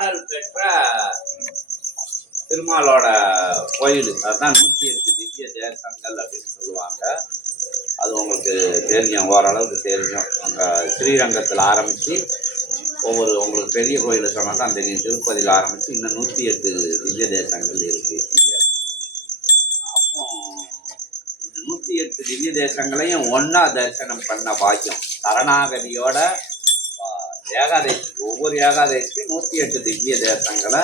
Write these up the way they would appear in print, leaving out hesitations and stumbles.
பாடல் பெற்ற திருமாலோட கோயில். அதுதான் 108 திவ்ய தேசங்கள் அப்படின்னு சொல்லுவாங்க. அது உங்களுக்கு தெரியும், ஓரளவுக்கு தெரியும். அங்கே ஸ்ரீரங்கத்தில் ஆரம்பித்து உங்களுக்கு பெரிய கோயிலை சொன்னால் தான் தெரியும். திருப்பதியில் ஆரம்பித்து இன்னும் 108 திவ்ய தேசங்கள் இருக்குது இங்கே. அப்போ இந்த 108 திவ்ய தேசங்களையும் ஒன்றா தரிசனம் பண்ண பாக்கியம். சரணாகதியோட ஏகாதசி, ஒவ்வொரு ஏகாதசிக்கும் 108 திவ்ய தேசங்களை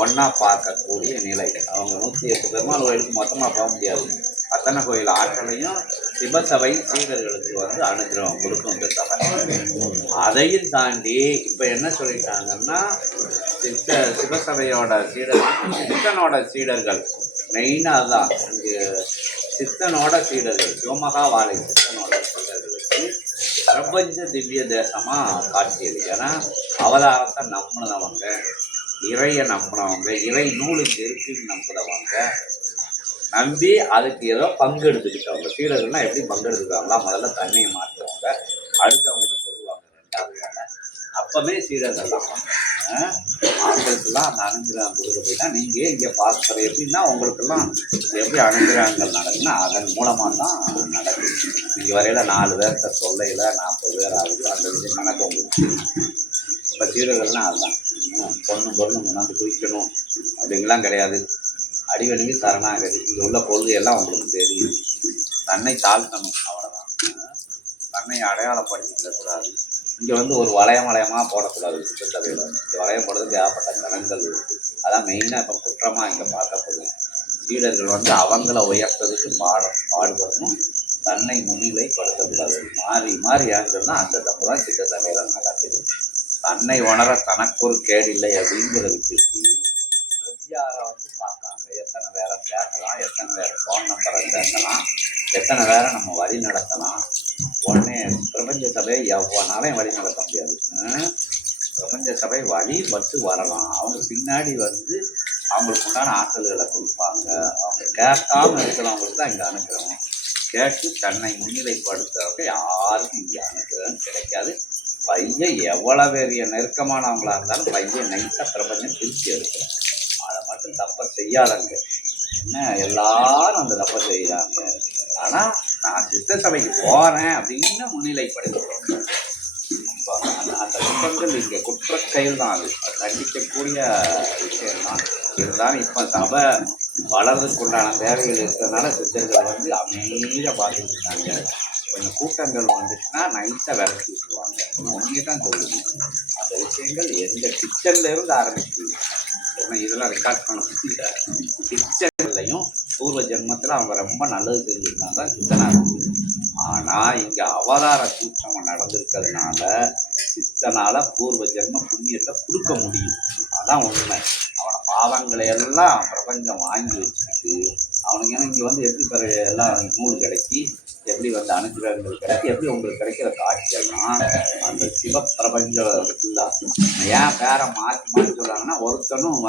ஒன்றா பார்க்கக்கூடிய நிலை. அவங்க 108 பெருமாள் கோயிலுக்கு மொத்தமாக போக முடியாது. அத்தனை கோயில் ஆற்றலையும் சிவசபை சீடர்களுக்கு அனுகிரகம் கொடுக்கும் இந்த சபை. அதையும் தாண்டி இப்போ என்ன சொல்லிட்டாங்கன்னா, சிவசபையோட சீடர்கள், சித்தனோட சீடர்கள் மெயினாக அதுதான். இங்கே சித்தனோட சீடர்கள், சிவமகா வாழை சித்தனோட சீடர்களுக்கு பிரபஞ்ச திவ்ய தேசமாக காட்சியது. ஏன்னா அவதாரத்தை நம்பினவங்க, இறையை நம்பினவங்க, இறை நூலுக்கு இருக்குன்னு நம்பினவங்க, நம்பி அதுக்கு ஏதோ பங்கு எடுத்துக்கிட்டவங்க. சீடர்கள்லாம் எப்படி பங்கு எடுத்துக்காங்களா, முதல்ல தண்ணியை மாற்றுவாங்க, அடுத்தவங்ககிட்ட சொல்லுவாங்க ரெண்டாவது வேலை. அப்பவே சீடர்கள்லாம் அவங்களுக்கெல்லாம் அந்த அனுகிரகம் கொடுக்க போயிட்டா நீங்கள் இங்கே பார்க்குற எப்படின்னா உங்களுக்கெல்லாம் எப்படி அனுகிரகங்கள் நடக்குன்னா அதன் மூலமாக தான் நடக்குது. இங்கே வரையில் 4 பேர்கிட்ட சொல்லையில் 40 பேர் ஆகுது. அந்த விஷயம் கணக்கு உங்களுக்கு. இப்போ சீடர்கள்லாம் அதுதான் பொண்ணு முன்னாடி குளிக்கணும் அப்படிங்கலாம் கிடையாது. அடிவெளிக்கு சரணாகதி. இங்கே உள்ள கொள்கையெல்லாம் உங்களுக்கு தெரியும். தன்னை தாழ்த்தணும், அவ்வளோதான். தன்னை அடையாளப்படுத்திக்கிடக்கூடாது. இங்கே ஒரு வளையமாக போடக்கூடாது. சித்தசபையில் இங்கே வளையம் போடுறதுக்கு ஏகப்பட்ட ஜனங்கள் இருக்குது. அதான் மெயினாக இப்போ குற்றமாக இங்கே பார்க்கப்படுது. சீடர்கள் அவங்கள உயர்த்ததுக்கு பாடுபடணும், தன்னை முன்னிலைப்படுத்தக்கூடாது. மாறி ஏங்குறதுனா அந்த தப்பு தான் சித்தசபையில் நடக்குது. தன்னை உணர தனக்கு ஒரு கேடில்லை அப்படிங்கிற விட்டுருக்கு பிரதியாரை பார்க்காங்க. எத்தனை பேரை பேசலாம், எத்தனை பேர் ஃபோன் நம்பரை பேசலாம், எத்தனை பேரை நம்ம வழி நடத்தலாம். உடனே பிரபஞ்ச சபையை எவ்வளோனாலும் வழி நடத்த முடியாது. பிரபஞ்ச சபை வழிபட்டு வரலாம். அவங்க பின்னாடி அவங்களுக்கு உண்டான ஆற்றல்களை கொடுப்பாங்க. அவங்க கேட்காம இருக்கிறவங்களுக்கு தான் இங்கே அனுப்புகிறோம். கேட்டு தன்னை முன்னிலைப்படுத்துறவங்க யாருக்கும் இங்கே அனுப்புகிறதும் கிடைக்காது. பையன் எவ்வளோ பெரிய நெருக்கமானவங்களாக இருந்தாலும் பையன் நைஸாக பிரபஞ்சம் பிரித்து எடுக்கிறேன். அதை மட்டும் தப்பை செய்யாதங்க. என்ன எல்லாரும் அந்த தப்பை செய்கிறாங்க. ஆனால் நான் சித்த சபைக்கு போகிறேன் அப்படின்னு முன்னிலைப்படுத்துகிறோம். இப்போ அந்த குற்றங்கள் இங்கே குற்ற செயல் தான். அது கண்டிக்கக்கூடிய விஷயம்தான். இருந்தாலும் இப்போ சபை வளர்றதுக்கு உண்டான தேவைகள் இருக்கிறதுனால சித்தர்கள் அமைதியாக பார்த்துட்டு இருக்காங்க. கொஞ்சம் கூட்டங்கள் வந்துச்சுன்னா நைஸாக விளக்கி விட்டுருவாங்க. ஒன்றே தான் சொல்லுங்க. அந்த விஷயங்கள் எந்த கிச்சன்லேருந்து ஆரம்பிச்சு இதெல்லாம் ரெக்கார்ட் பண்ண கிச்சன்லையும் பூர்வ ஜென்மத்தில் அவங்க ரொம்ப நல்லது செஞ்சுருக்காங்க தான் சித்தனாக இருக்குது. ஆனால் இங்கே அவதார சூட்சம் நடந்திருக்கிறதுனால சித்தனால் பூர்வ ஜென்ம புண்ணியத்தை கொடுக்க முடியும். அதான் உண்மை. அவனை பாவங்களை எல்லாம் பிரபஞ்சம் வாங்கி வச்சுக்கிட்டு அவனுக்கு இங்கே எப்படி எல்லாம் நூல் கிடைக்கி எப்படி அனுகிரகங்கள் கிடைக்கி எப்படி உங்களுக்கு கிடைக்கிற காட்சியெல்லாம் அந்த சிவ பிரபஞ்சத்துக்குள்ள ஏன் பேரை மாற்றி சொல்கிறாங்கன்னா ஒருத்தனும்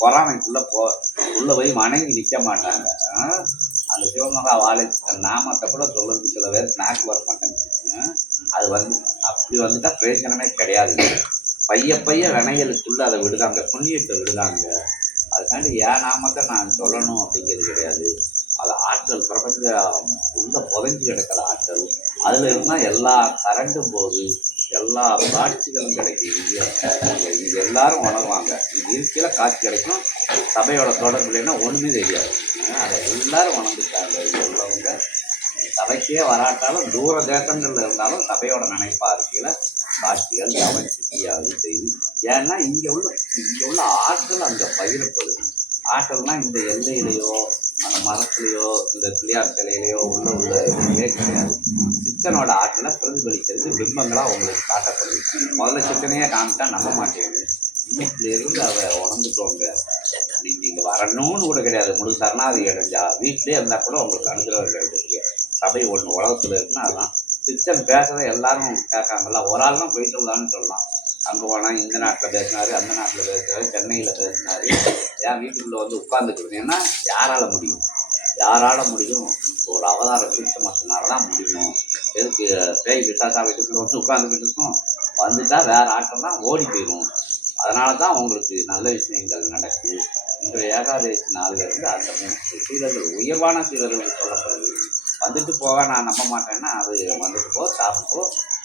பொறாமைக்குள்ளே உள்ளே போய் வணங்கி நிற்க மாட்டாங்க. அந்த சிவமகா வாழைச்சித்தன் நாமத்தை கூட சொல்லுறதுக்கு சில பேர் நாக்கு வர மாட்டேங்குது. அது அப்படி வந்துட்டால் பிரயோஜனமே கிடையாது. பைய வினைகளுக்குள்ளே அதை விடுதாங்க, புண்ணியத்தை விடுதாங்க. அதுக்காண்டி ஏன் நாமத்தை நான் சொல்லணும் அப்படிங்கிறது கிடையாது. அது ஆற்றல் பிரபஞ்சம் உள்ள புதைஞ்சு கிடக்கிற ஆற்றல். அதில் இருந்தால் எல்லா கரண்டும் போது எல்லா காட்சிகளும் கிடைக்கும். இங்கே எல்லாரும் உணர்வாங்க. இங்கே இருக்கையில் காட்சி கிடைக்கும். சபையோட தொடர்பு இல்லைன்னா ஒன்றுமே தெரியாது. அதை எல்லாரும் உணர்ந்துட்டாங்க. இங்கே உள்ளவங்க சபைக்கே வராட்டாலும் தூர தேசங்களில் இருந்தாலும் சபையோட நினைப்பாக இருக்கையில் காட்சிகள் கவனிச்சியாக செய்து. ஏன்னா இங்கே உள்ள ஆற்றல் அங்கே பகிரப்படுது. ஆற்றல்னா இந்த எல்லையிலையோ அந்த மரத்துலையோ இந்த பிள்ளையார் சிலையிலையோ உள்ள இதுவே கிடையாது. சித்தனோட ஆற்றலை பிரதிபலிக்கிறது பிம்பங்களாக உங்களுக்கு காட்டப்படுது. முதல்ல சித்தனையே காமிச்சா நம்ப மாட்டேங்குது. வீட்டிலேருந்து அதை உணர்ந்துக்கோங்க. நீங்கள் இங்கே வரணும்னு கூட கிடையாது. முழு சரணாதி அடைஞ்சா வீட்டிலே இருந்தால் கூட உங்களுக்கு அனுகிரகம் கிடையாது. சபை ஒன்று உலகத்தில் இருக்குன்னா அதுதான். சித்தன் பேசுறதை எல்லாரும் கேட்காங்கல்ல. ஒரு ஆள் தான் போயிட்டு வரலான்னு சொல்லலாம். அங்கே போனால் இந்த நாட்டில் பேசினார், அந்த நாட்டில் பேசுனார், சென்னையில் பேசினார். ஏன் வீட்டுக்குள்ளே உட்காந்துக்கிட்டீங்கன்னா யாரால முடியும்? ஒரு அவதார சூட்சமத்தினால தான் முடியும். எதுக்கு பேய் விசாசா வீட்டுக்குள்ளே உட்காந்துக்கிட்டு இருக்கும்? வந்துட்டா வேறு ஆட்டம்லாம் ஓடி போயிடும். அதனால தான் உங்களுக்கு நல்ல விஷயங்கள் நடக்குது. இன்றைய ஏகாதசி நாளிலிருந்து அந்த 3 சீடர்கள் உயர்வான சீடர்கள் சொல்லப்படுது. வந்துட்டு போக நான் நம்ப மாட்டேன்னா, அது வந்துட்டு போ, சாப்பிட்டு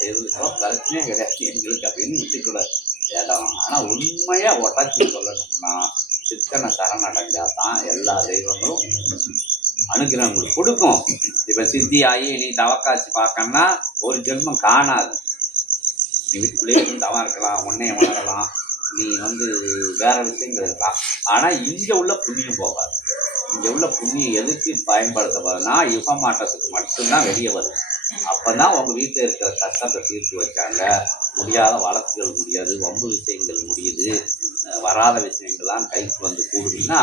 இருந்துக்கோ, பிரச்சனையே கிடையாது எங்களுக்கு அப்படின்னு விட்டுக்கூடாது இடம். ஆனால் உண்மையாக உடச்சி சொல்லணும்னா சித்தனை சரணடைஞ்சா தான் எல்லா தெய்வங்களும் அனுகிரகம் உங்களுக்கு கொடுக்கும். இப்போ சித்தி ஆகி நீ தவக்காட்சி பார்க்கணும்னா ஒரு ஜென்மம் காணாது. நீ வீட்டுக்குள்ளேயே இருந்து தவம் இருக்கலாம், உன்னைய உணரலாம், நீ வேற விஷயங்கள் இருக்கலாம். ஆனால் இங்கே உள்ள புண்ணியம் போகாது. இங்கே உள்ள புண்ணியம் எதுக்கு பயன்படுத்தப்படுதுன்னா யுக மாற்றத்துக்கு மட்டும்தான் வெளியே வருது. அப்போ தான் உங்கள் வீட்டில் இருக்கிற கஷ்டத்தை தீர்த்து வச்சாங்க. முடியாத வழக்குகள் முடியாது, வம்பு விஷயங்கள் முடியுது, வராத விஷயங்கள்லாம் கைக்கு கூடுதுன்னா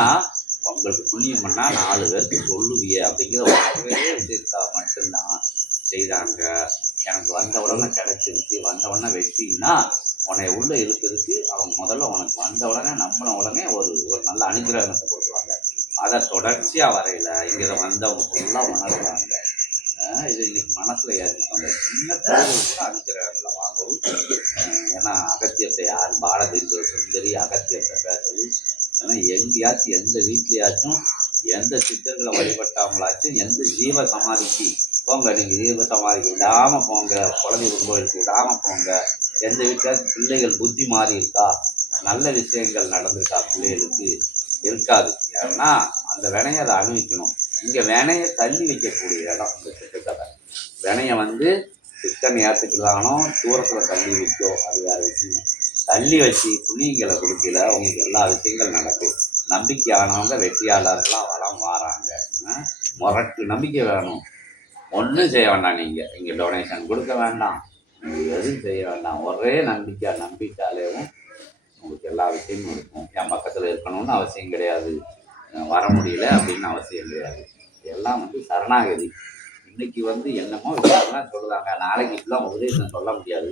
உங்களுக்கு புண்ணியம் பண்ணால் 4 பேருக்கு சொல்லுவிய அப்படிங்கிற ஒரே விஷயத்துக்காக மட்டும்தான் செய்கிறாங்க. எனக்கு வந்த உடனே கிடைச்சிருச்சு, வந்த உடனே வெற்றின்னா உன்னை உள்ளே இழுக்கிறதுக்கு அவங்க முதல்ல உனக்கு வந்த உடனே நம்மள உடனே ஒரு நல்ல அனுகிரகத்தை கொடுக்குறாங்க. அதை தொடர்ச்சியாக வரையில் இங்கே வந்தவங்க ஃபுல்லாக உணர்றாங்க. இது இன்னைக்கு மனசில் ஏற்றிக்கோங்க. சின்ன கோயிலுக்கு கூட அனுகிரகங்களை வாங்கவும். ஏன்னா அகத்தியத்தை யார் பாரதிய சுந்தரி அகத்தியத்தை பேசவும். ஏன்னா எங்கேயாச்சும் எந்த வீட்லேயாச்சும் எந்த சித்தர்களை வழிபட்டவங்களாச்சும் எந்த ஜீவ சமாதிக்கு போங்க. நீங்கள் ஜீவ சமாதிக்கு விடாமல் போங்க, குலதெய்வம் கோயிலுக்கு விடாமல் போங்க. எந்த வீட்டிலாச்சும் பிள்ளைகள் புத்தி மாறி இருக்கா, நல்ல விஷயங்கள் நடந்திருக்கா பிள்ளைகளுக்கு இருக்காது. ஏன்னா அந்த வினையை அதை அனுபவிக்கணும். இங்கே வினையை தள்ளி வைக்கக்கூடிய இடம் இந்த சித்தக்கதை. வினையை சித்தனை ஏற்றுக்கலானோ தூரத்தில் தள்ளி வைக்கும், அது வேறு விஷயம். தள்ளி வச்சு புண்ணியங்களை கொடுக்கல உங்களுக்கு எல்லா விஷயங்கள் நடக்கும். நம்பிக்கையானவங்க வெற்றியாளர்களாக வளம் வாராங்க. முரட்டு நம்பிக்கை வேணும். ஒன்றும் செய்ய வேண்டாம். நீங்கள் இங்கே டொனேஷன் கொடுக்க வேண்டாம், எதுவும் செய்ய வேண்டாம். ஒரே நம்பிட்டாலேவும் உங்களுக்கு எல்லா விஷயமும் இருக்கும். என் பக்கத்தில் இருக்கணும்னு அவசியம் கிடையாது, வர முடியல அப்படின்னு அவசியம் கிடையாது. எல்லாம் சரணாகதி. இன்னைக்கு என்னமோ விஷயம்லாம் சொல்லுறாங்க, நாளைக்கு இப்படிலாம் உபதேசம் சொல்ல முடியாது.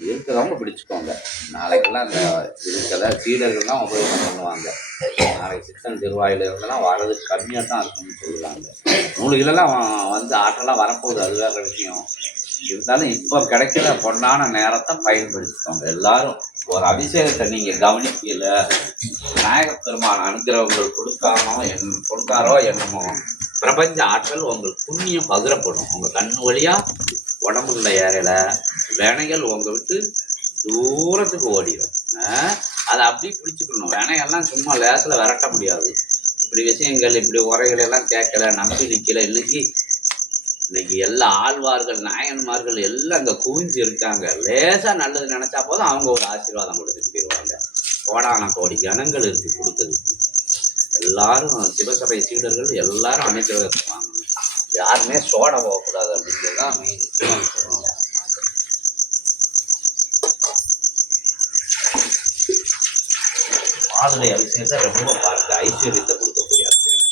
இருக்கிறவங்க பிடிச்சிக்கோங்க. நாளைக்கெல்லாம் அந்த இருக்கிற சீடர்கள் தான் உபதேசம் பண்ணுவாங்க. நாளைக்கு சித்தன் திருவாயிலிருந்தெல்லாம் வர்றது கம்மியாக தான் இருக்குன்னு சொல்லுறாங்க. நூல்களெல்லாம் ஆற்றலாக வரப்போகுது, அது வேற விஷயம். இருந்தாலும் இப்போ கிடைக்கிற பொன்னான நேரத்தை பயன்படுத்திக்கோங்க. எல்லாரும் ஒரு அபிஷேகத்தை நீங்கள் கவனிக்கல, விநாயகப் பெருமான் அனுகிரகங்கள் கொடுக்காரோ என்னமோ பிரபஞ்ச ஆற்றல் உங்களுக்கு புண்ணியம் பகிரப்படும். உங்கள் கண்ணு வழியாக உடம்புக்குள்ள ஏறல வினைகள் உங்க விட்டு தூரத்துக்கு ஓடிடும். அதை அப்படி பிடிச்சிக்கணும். வினைகள்லாம் சும்மா லேசில் விரட்ட முடியாது. இப்படி விஷயங்கள் இப்படி உரைகள் எல்லாம் கேட்கல, நம்பி நிற்கல. இன்னைக்கு எல்லா ஆழ்வார்கள் நாயன்மார்கள் எல்லாம் அங்கே குவிஞ்சு இருக்காங்க. லேசாக நல்லது நினச்சா போதும் அவங்க ஒரு ஆசீர்வாதம் கொடுத்துட்டு போயிடுவாங்க. கோடான கோடி கணங்கள் இருக்கு கொடுத்ததுக்கு. எல்லாரும் சிவசபை சீடர்கள் எல்லாரும் அனுகிரகத்தை வாங்கணும். யாருமே சோட போகக்கூடாது அப்படிங்கிறது தான் மெயின். மாதுளை அபிஷேகத்தை ரொம்ப பார்க்க ஐஸ்வர்யத்தை கொடுக்கக்கூடிய அபிஷேகம்.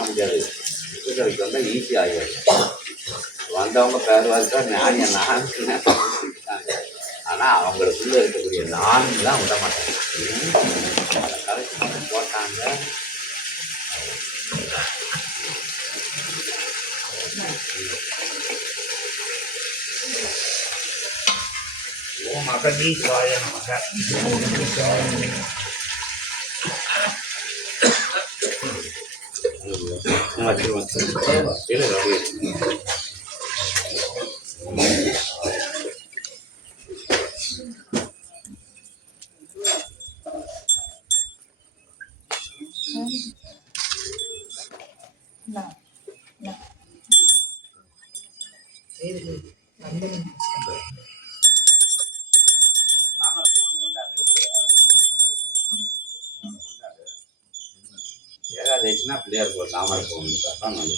முடியாது. சித்தர்களுக்கு வந்தால் ஈஸி ஆகிடும். வந்தவங்க பேர் வச்சா ஞானிய நான் ஆனால் அவங்களுக்குள்ள இருக்கக்கூடிய நான்லாம் விட மாட்டாங்க. அதை கலைச்சி மட்டும் போட்டாங்க. ஓம் அகதீசாய நமக. ஏகாதசினா பிள்ளையார் தாமரை போகணும்.